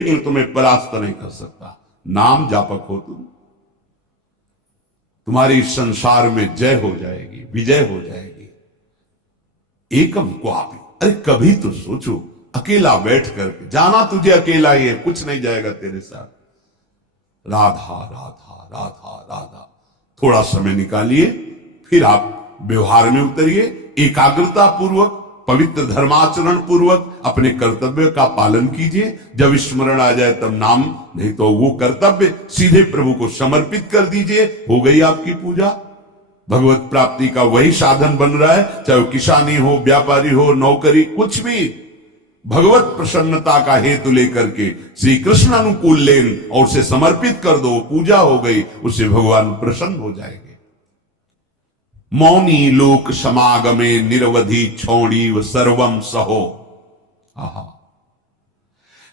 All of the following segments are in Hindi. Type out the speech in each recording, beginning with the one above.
लेकिन तुम्हें परास्त नहीं कर सकता। नाम जापक हो तुम, तुम्हारी संसार में जय हो जाएगी, विजय हो जाएगी। एकम को आप, अरे कभी तो सोचो, अकेला बैठ करके जाना, तुझे अकेला ही है, कुछ नहीं जाएगा तेरे साथ। राधा राधा राधा राधा, थोड़ा समय निकालिए, फिर आप व्यवहार में उतरिए, एकाग्रता पूर्वक, पवित्र धर्माचरण पूर्वक अपने कर्तव्य का पालन कीजिए। जब स्मरण आ जाए तब नाम, नहीं तो वो कर्तव्य सीधे प्रभु को समर्पित कर दीजिए, हो गई आपकी पूजा। भगवत प्राप्ति का वही साधन बन रहा है, चाहे वो किसानी हो, व्यापारी हो, नौकरी, कुछ भी भगवत प्रसन्नता का हेतु लेकर के श्री कृष्ण अनुकूल लेन और उसे समर्पित कर दो, पूजा हो गई, उससे भगवान प्रसन्न हो जाएंगे। मौनी लोक समागमे निरवधि छौड़ी व सर्वम सहो। आहा,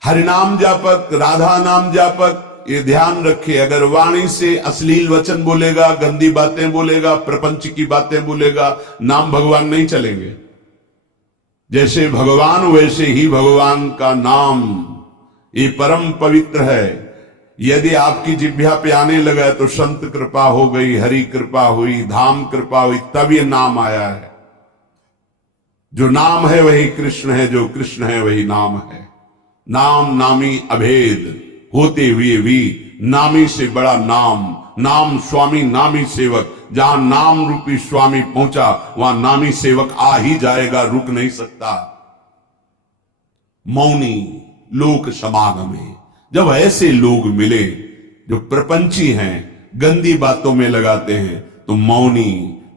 हरिनाम जापक, राधा नाम जापक, ये ध्यान रखे, अगर वाणी से अश्लील वचन बोलेगा, गंदी बातें बोलेगा, प्रपंच की बातें बोलेगा, नाम भगवान नहीं चलेंगे। जैसे भगवान वैसे ही भगवान का नाम, ये परम पवित्र है। यदि आपकी जिह्वा पे आने लगा तो संत कृपा हो गई, हरि कृपा हुई, धाम कृपा हुई, तब ये नाम आया है। जो नाम है वही कृष्ण है, जो कृष्ण है वही नाम है। नाम नामी अभेद होते हुए भी नामी से बड़ा नाम, नाम स्वामी नामी सेवक। जहां नाम रूपी स्वामी पहुंचा वहां नामी सेवक आ ही जाएगा, रुक नहीं सकता। मौनी लोक समागमे, जब ऐसे लोग मिले जो प्रपंची हैं, गंदी बातों में लगाते हैं, तो मौनी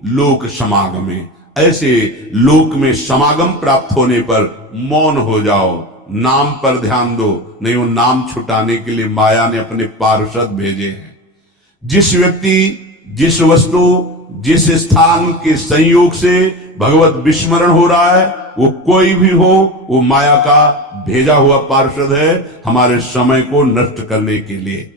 लोक समागमे, ऐसे लोक में समागम प्राप्त होने पर मौन हो जाओ, नाम पर ध्यान दो। नहीं, वो नाम छुटाने के लिए माया ने अपने पार्षद भेजे हैं। जिस व्यक्ति, जिस वस्तु, जिस स्थान के संयोग से भगवत विस्मरण हो रहा है, वो कोई भी हो, वो माया का भेजा हुआ पार्षद है, हमारे समय को नष्ट करने के लिए।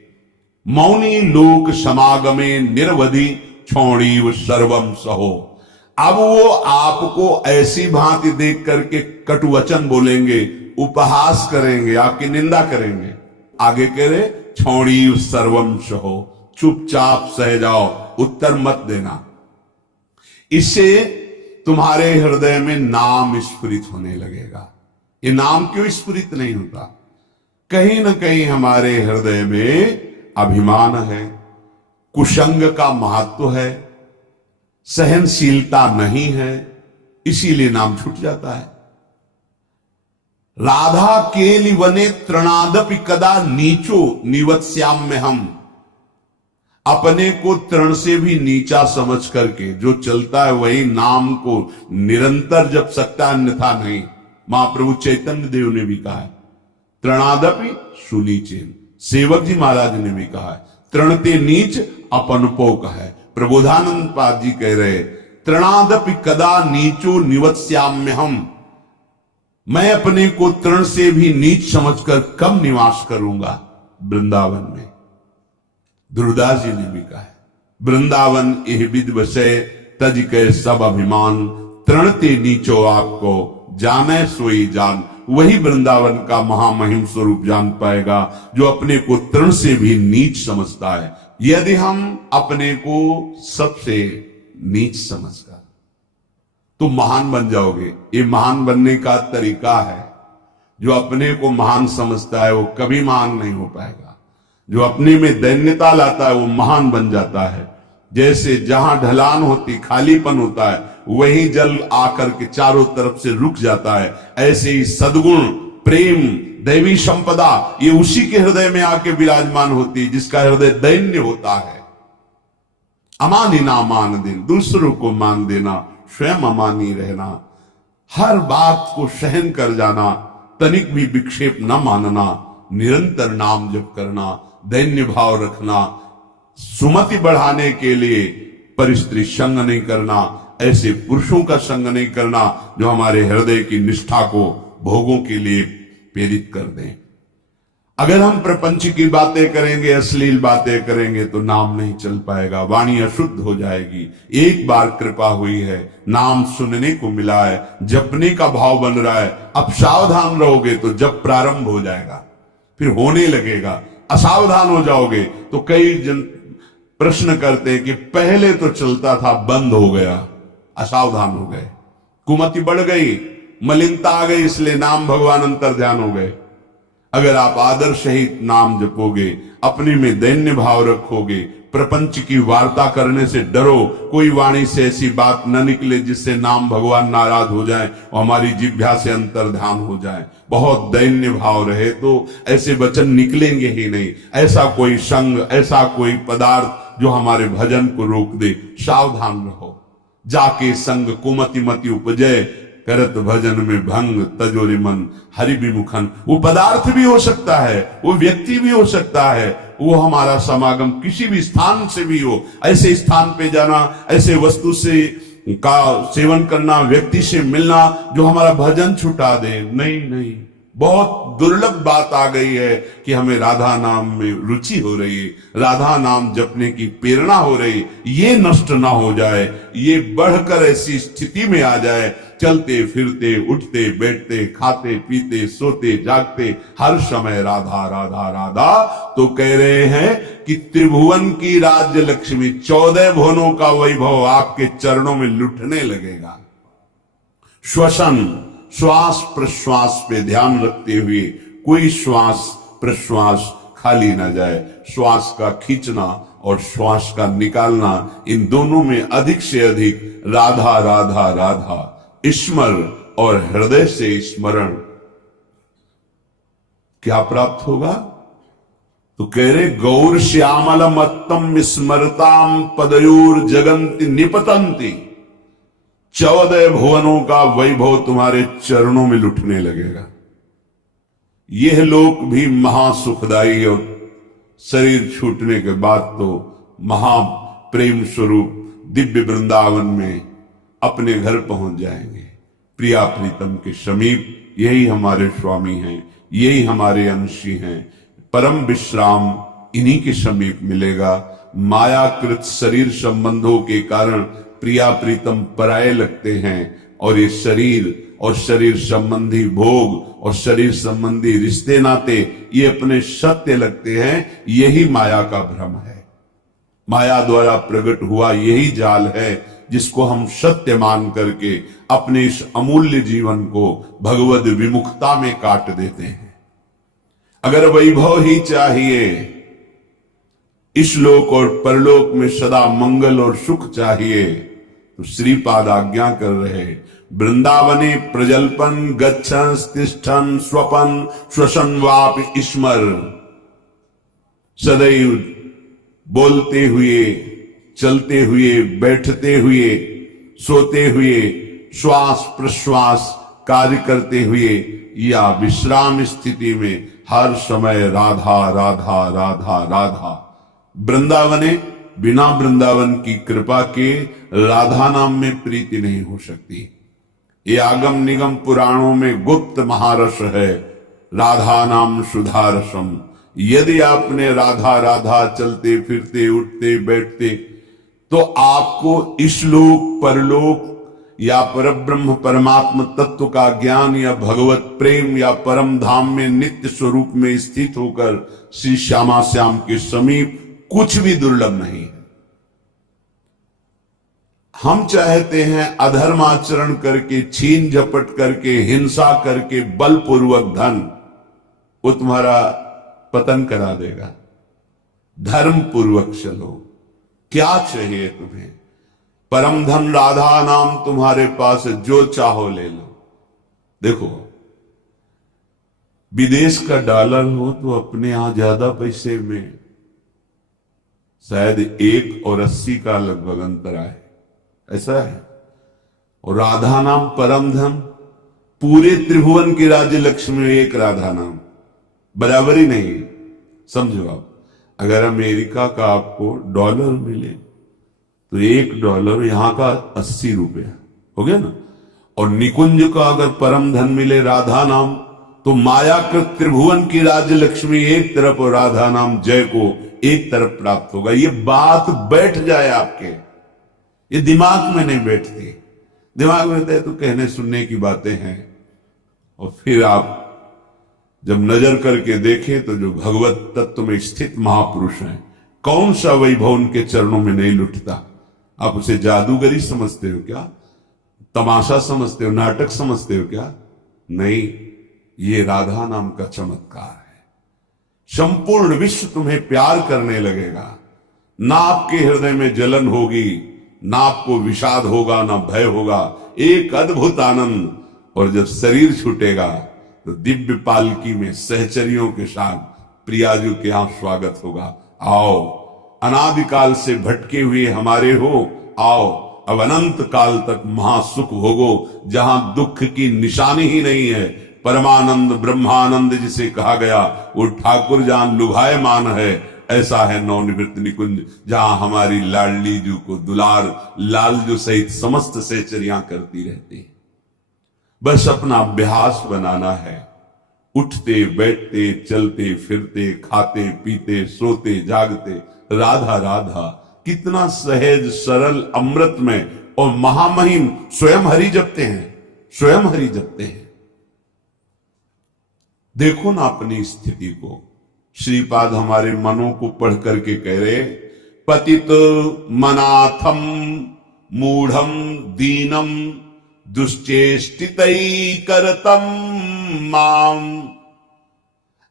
मौनी लोक समागमे निरवधि छौड़ी व सर्वम सहो। अब वो आपको ऐसी भांति देख करके कटुवचन बोलेंगे, उपहास करेंगे, आपकी निंदा करेंगे। आगे कह रहे छौड़ी सर्वम सहो, चुपचाप सह जाओ, उत्तर मत देना। इससे तुम्हारे हृदय में नाम स्फुरित होने लगेगा। ये नाम क्यों स्फुरित नहीं होता? कहीं ना कहीं हमारे हृदय में अभिमान है, कुसंग का महत्व है, सहनशीलता नहीं है, इसीलिए नाम छूट जाता है। राधा केलि वने तृणादपि कदा नीचो निवत्स्याम में हम, अपने को तृण से भी नीचा समझ करके जो चलता है वही नाम को निरंतर जप सकता, अन्यथा नहीं। महाप्रभु चैतन्य देव ने भी कहा है तृणादपि सुनीचेन, सेवक जी महाराज ने भी कहा है तृणते नीच अपनपो का है। प्रबोधानंद पाद जी कह रहे तृणादपि कदा नीचो निवत्स्याम्य हम, मैं अपने को तृण से भी नीच समझकर कब निवास करूंगा वृंदावन में। दुर्दास जी ने भी कहा है वृंदावन एह विद वसय तज के सब अभिमान, तृणते नीचो आपको जाने सोई जान। वही वृंदावन का महामहिम स्वरूप जान पाएगा जो अपने को तृण से भी नीच समझता है। यदि हम अपने को सबसे नीच समझकर, तो महान बन जाओगे। ये महान बनने का तरीका है। जो अपने को महान समझता है वो कभी महान नहीं हो पाएगा। जो अपने में दैन्यता लाता है वो महान बन जाता है। जैसे जहां ढलान होती, खालीपन होता है, वही जल आकर के चारों तरफ से रुक जाता है। ऐसे ही सद्गुण, प्रेम, दैवी संपदा, ये उसी के हृदय में आके विराजमान होती है जिसका हृदय दैन्य होता है। अमानी ना मान देना, दूसरों को मान देना, स्वयं अमानी रहना, हर बात को सहन कर जाना, तनिक भी विक्षेप न मानना, निरंतर नाम जप करना, दैन्य भाव रखना, सुमति बढ़ाने के लिए परिस्त्री संग नहीं करना, ऐसे पुरुषों का संग नहीं करना जो हमारे हृदय की निष्ठा को भोगों के लिए प्रेरित कर दें। अगर हम प्रपंच की बातें करेंगे, अश्लील बातें करेंगे तो नाम नहीं चल पाएगा, वाणी अशुद्ध हो जाएगी। एक बार कृपा हुई है, नाम सुनने को मिला है, जपने का भाव बन रहा है, अब सावधान रहोगे तो जप प्रारंभ हो जाएगा। फिर होने लगेगा। असावधान हो जाओगे तो कई जन प्रश्न करते हैं कि पहले तो चलता था, बंद हो गया, असावधान हो गए, कुमति बढ़ गई, मलिनता आ गई, इसलिए नाम भगवान अंतर ध्यान हो गए। अगर आप आदर सहित नाम जपोगे, अपने में दैन्य भाव रखोगे, प्रपंच की वार्ता करने से डरो, कोई वाणी से ऐसी बात न निकले जिससे नाम भगवान नाराज हो जाए और हमारी जिह्वा से अंतर ध्यान हो जाए। बहुत दैन्य भाव रहे तो ऐसे वचन निकलेंगे ही नहीं। ऐसा कोई संग, ऐसा कोई पदार्थ जो हमारे भजन को रोक दे, सावधान रहो। जाके संग कुमति मति उपजय, करत भजन में भंग तजोरि मन हरि विमुखन। वो पदार्थ भी हो सकता है, वो व्यक्ति भी हो सकता है, वो हमारा समागम किसी भी स्थान से भी हो। ऐसे स्थान पे जाना, ऐसे वस्तु से का सेवन करना, व्यक्ति से मिलना जो हमारा भजन छुटा दे, नहीं नहीं। बहुत दुर्लभ बात आ गई है कि हमें राधा नाम में रुचि हो रही है, राधा नाम जपने की प्रेरणा हो रही, ये नष्ट ना हो जाए, ये बढ़कर ऐसी स्थिति में आ जाए, चलते फिरते उठते बैठते खाते पीते सोते जागते हर समय राधा राधा राधा। तो कह रहे हैं कि त्रिभुवन की राज्य लक्ष्मी, 14 भुवनों का वैभव आपके चरणों में लुटने लगेगा। श्वसन, श्वास प्रश्वास पे ध्यान रखते हुए कोई श्वास प्रश्वास खाली ना जाए। श्वास का खींचना और श्वास का निकालना, इन दोनों में अधिक से अधिक राधा राधा राधा स्मर और हृदय से स्मरण। क्या प्राप्त होगा? तो कह रहे गौर श्यामल मत्तम स्मरताम पदयोर जगंती निपतंती। 14 भुवनों का वैभव तुम्हारे चरणों में लुटने लगेगा। यह लोक भी महासुखदायी और शरीर छूटने के बाद तो महाप्रेम स्वरूप दिव्य वृंदावन में अपने घर पहुंच जाएंगे। प्रिया प्रीतम के समीप यही हमारे स्वामी हैं, यही हमारे अंशी हैं। परम विश्राम इन्हीं के समीप मिलेगा। मायाकृत शरीर संबंधों के कारण प्रिया प्रीतम पराये लगते हैं और ये शरीर और शरीर संबंधी भोग और शरीर संबंधी रिश्ते नाते ये अपने सत्य लगते हैं। यही माया का भ्रम है। माया द्वारा प्रकट हुआ यही जाल है जिसको हम सत्य मान करके अपने इस अमूल्य जीवन को भगवद विमुखता में काट देते हैं। अगर वैभव ही चाहिए, इस लोक और परलोक में सदा मंगल और सुख चाहिए, तो श्रीपाद आज्ञा कर रहे वृंदावने प्रजल्पन गच्छन तिष्ठन स्वपन श्वसन वाप स्मर। सदैव बोलते हुए, चलते हुए, बैठते हुए, सोते हुए, श्वास प्रश्वास कार्य करते हुए या विश्राम स्थिति में हर समय राधा राधा राधा राधा। वृंदावने, बिना वृंदावन की कृपा के राधा नाम में प्रीति नहीं हो सकती। ये आगम निगम पुराणों में गुप्त महारस है, राधा नाम सुधारसम। यदि आपने राधा राधा चलते फिरते उठते बैठते तो आपको इस लोक परलोक या परब्रह्म परमात्म तत्व का ज्ञान या भगवत प्रेम या परम धाम में नित्य स्वरूप में स्थित होकर श्री श्यामा श्याम के समीप कुछ भी दुर्लभ नहीं है। हम चाहते हैं अधर्माचरण करके, छीन झपट करके, हिंसा करके, बलपूर्वक धन, वो तुम्हारा पतन करा देगा। धर्म पूर्वक चलो। क्या चाहिए तुम्हें? परम धन राधा नाम तुम्हारे पास है, जो चाहो ले लो। देखो, विदेश का डॉलर हो तो अपने यहां ज्यादा पैसे में शायद 1 और 80 का लगभग अंतर आए, ऐसा है। और राधा नाम परम धन, पूरे त्रिभुवन की राज्य लक्ष्मी में एक राधा नाम, बराबरी नहीं। समझो आप, अगर अमेरिका का आपको डॉलर मिले तो $1 यहां का 80 रुपया हो गया ना। और निकुंज का अगर परम धन मिले राधा नाम, तो मायाकृत त्रिभुवन की राज्य लक्ष्मी एक तरफ और राधा नाम जय को एक तरफ प्राप्त होगा। ये बात बैठ जाए आपके, ये दिमाग में नहीं बैठती। दिमाग में रहता है तो कहने सुनने की बातें हैं, और फिर आप जब नजर करके देखें तो जो भगवत तत्व में स्थित महापुरुष हैं, कौन सा वैभव उनके चरणों में नहीं लुटता। आप उसे जादूगरी समझते हो क्या? तमाशा समझते हो? नाटक समझते हो क्या? नहीं, ये राधा नाम का चमत्कार है। संपूर्ण विश्व तुम्हें प्यार करने लगेगा। ना आपके हृदय में जलन होगी, ना आपको विषाद होगा, ना भय होगा। एक अद्भुत आनंद। और जब शरीर छूटेगा तो दिव्य पालकी में सहचरियों के साथ प्रियाजू के यहां स्वागत होगा। आओ, अनादिकाल से भटके हुए हमारे हो, आओ अब अनंत काल तक महासुख भोगो, जहां दुख की निशानी ही नहीं है। परमानंद ब्रह्मानंद जिसे कहा गया, वो ठाकुर जान लुभायमान है। ऐसा है नवनिवृत्त निकुंज, जहां हमारी लाडली जू को दुलार लालजू सहित समस्त सहचरियां करती रहती है। बस अपना अभ्यास बनाना है। उठते बैठते चलते फिरते खाते पीते सोते जागते राधा राधा, कितना सहज सरल अमृत में और महामहिम स्वयं हरि जपते हैं, स्वयं हरि जपते हैं। देखो ना अपनी स्थिति को। श्रीपाद हमारे मनों को पढ़ करके कह रहे, पतित मनाथम मूढ़म दीनम दुश्चेष्टितै करतम माम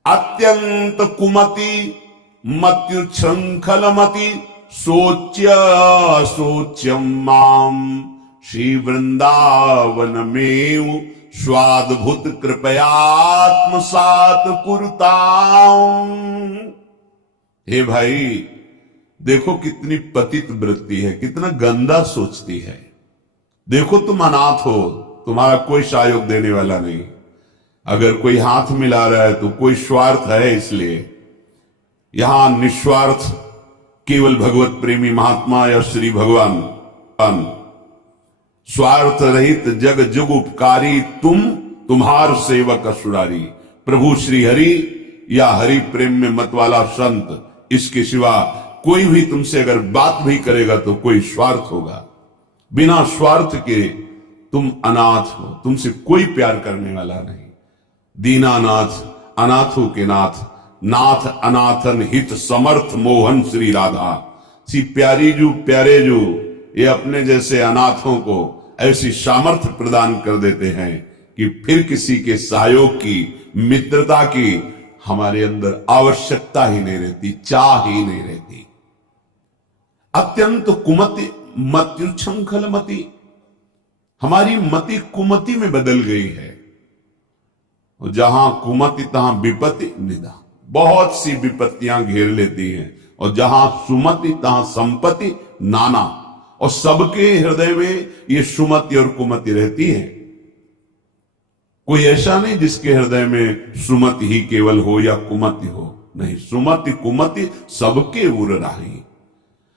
अत्यंत कुमति मत्युच्छृंखलमति सोच्य सोच्यम माम श्री वृंदावन में स्वाद्भुत कृपयात्मसात कुरुताम। हे भाई, देखो कितनी पतित वृत्ति है, कितना गंदा सोचती है। देखो तुम अनाथ हो, तुम्हारा कोई सहयोग देने वाला नहीं। अगर कोई हाथ मिला रहा है तो कोई स्वार्थ है, इसलिए यहां निस्वार्थ केवल भगवत प्रेमी महात्मा या श्री भगवान, स्वार्थ रहित जग जुग उपकारी तुम, तुम्हार सेवक असुरारी। प्रभु श्री हरि या हरि प्रेम में मत वाला संत, इसके सिवा कोई भी तुमसे अगर बात भी करेगा तो कोई स्वार्थ होगा। बिना स्वार्थ के तुम अनाथ हो, तुमसे कोई प्यार करने वाला नहीं। दीनानाथ अनाथों के नाथ, नाथ अनाथन हित समर्थ मोहन श्री राधा। सी प्यारी जू प्यारे जू, ये अपने जैसे अनाथों को ऐसी सामर्थ्य प्रदान कर देते हैं कि फिर किसी के सहयोग की, मित्रता की हमारे अंदर आवश्यकता ही नहीं रहती, चाह ही नहीं रहती। अत्यंत कुमति मत्युच्छृंखल मति, हमारी मति कुमति में बदल गई है। जहां कुमति तहां विपत्ति निदा, बहुत सी विपत्तियां घेर लेती हैं। और जहां सुमति तहां संपत्ति नाना, और सबके हृदय में ये सुमति और कुमति रहती है। कोई ऐसा नहीं जिसके हृदय में सुमति ही केवल हो या कुमति हो, नहीं, सुमति कुमति सबके उर राही।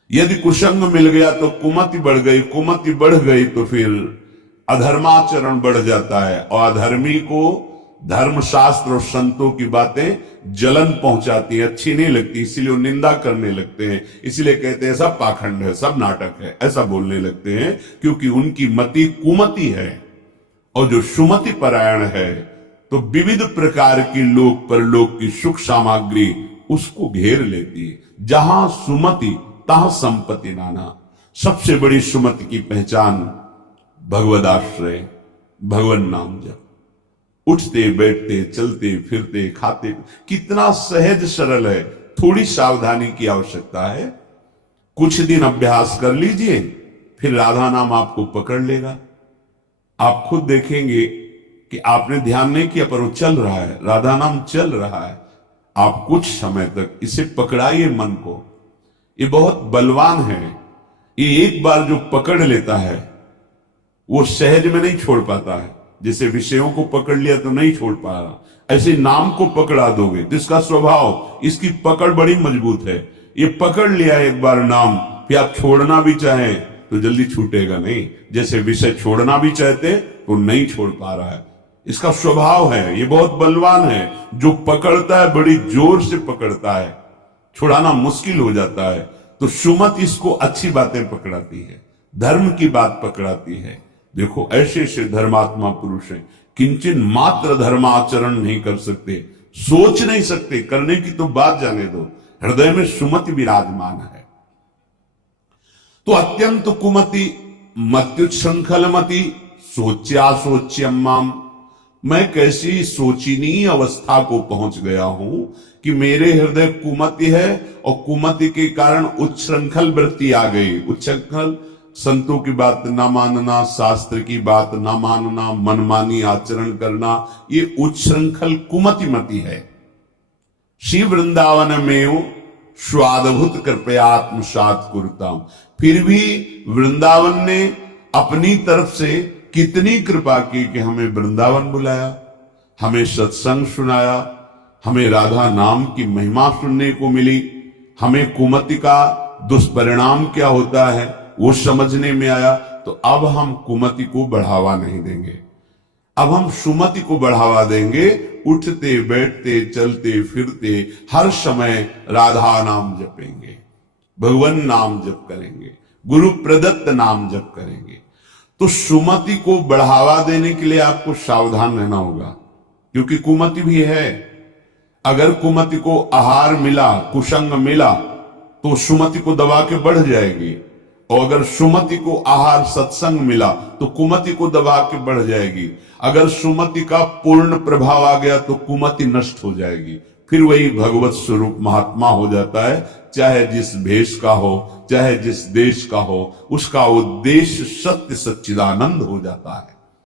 यदि कुसंग मिल गया तो कुमति बढ़ गई, कुमति बढ़ गई तो फिर अधर्माचरण बढ़ जाता है, और अधर्मी को धर्मशास्त्र और संतों की बातें जलन पहुंचाती है, अच्छी नहीं लगती, इसीलिए वो निंदा करने लगते हैं। इसलिए कहते हैं सब पाखंड है, सब नाटक है, ऐसा बोलने लगते हैं, क्योंकि उनकी मति कुमति है। और जो सुमति परायण है तो विविध प्रकार की लोक परलोक की सुख सामग्री उसको घेर लेती है। जहां सुमति तहां संपत्ति नाना। सबसे बड़ी सुमति की पहचान भगवदाश्रय, भगवन नाम जप। उठते बैठते चलते फिरते खाते, कितना सहज सरल है। थोड़ी सावधानी की आवश्यकता है। कुछ दिन अभ्यास कर लीजिए, फिर राधा नाम आपको पकड़ लेगा। आप खुद देखेंगे कि आपने ध्यान नहीं किया पर वो चल रहा है, राधा नाम चल रहा है। आप कुछ समय तक इसे पकड़ाइए मन को। ये बहुत बलवान है। ये एक बार जो पकड़ लेता है वो सहज में नहीं छोड़ पाता है। जैसे विषयों को पकड़ लिया तो नहीं छोड़ पा रहा, ऐसे नाम को पकड़ा दोगे तो इसका स्वभाव, इसकी पकड़ बड़ी मजबूत है। ये पकड़ लिया एक बार नाम, फिर आप छोड़ना भी चाहें तो जल्दी छूटेगा नहीं। जैसे विषय छोड़ना भी चाहते तो नहीं छोड़ पा रहा है, इसका स्वभाव है। ये बहुत बलवान है। जो पकड़ता है बड़ी जोर से पकड़ता है, छुड़ाना मुश्किल हो जाता है। तो सुमत इसको अच्छी बातें पकड़ाती है, धर्म की बात पकड़ाती है। देखो ऐसे ऐसे धर्मात्मा पुरुष हैं, किंचन मात्र धर्माचरण नहीं कर सकते सोच नहीं सकते, करने की तो बात जाने दो, हृदय में सुमति विराजमान है। तो अत्यंत कुमति मत्युच्छृंखलमति सोच्या सोच्यम्माम, मैं कैसी सोचनीय अवस्था को पहुंच गया हूं कि मेरे हृदय कुमति है और कुमति के कारण उच्छृंखल वृत्ति आ गई। उच्छृंखल संतों की बात ना मानना, शास्त्र की बात ना मानना, मनमानी आचरण करना, ये उच्छृंखल कुमति मति है। श्री वृंदावन में स्वादभुत कृपया आत्मसात कुरुताम, फिर भी वृंदावन ने अपनी तरफ से कितनी कृपा की कि हमें वृंदावन बुलाया, हमें सत्संग सुनाया, हमें राधा नाम की महिमा सुनने को मिली, हमें कुमति का दुष्परिणाम क्या होता है वो समझने में आया। तो अब हम कुमति को बढ़ावा नहीं देंगे, अब हम सुमति को बढ़ावा देंगे। उठते बैठते चलते फिरते हर समय राधा नाम जपेंगे, भगवान नाम जप करेंगे, गुरु प्रदत्त नाम जप करेंगे। तो सुमति को बढ़ावा देने के लिए आपको सावधान रहना होगा, क्योंकि कुमति भी है। अगर कुमति को आहार मिला, कुसंग मिला, तो सुमति को दबा के बढ़ जाएगी, और अगर सुमति को आहार सत्संग मिला तो कुमति को दबा के बढ़ जाएगी। अगर सुमति का पूर्ण प्रभाव आ गया तो कुमति नष्ट हो जाएगी, फिर वही भगवत स्वरूप महात्मा हो जाता है। चाहे जिस भेष का हो, चाहे जिस देश का हो, उसका उद्देश्य सत्य सच्चिदानंद हो जाता है।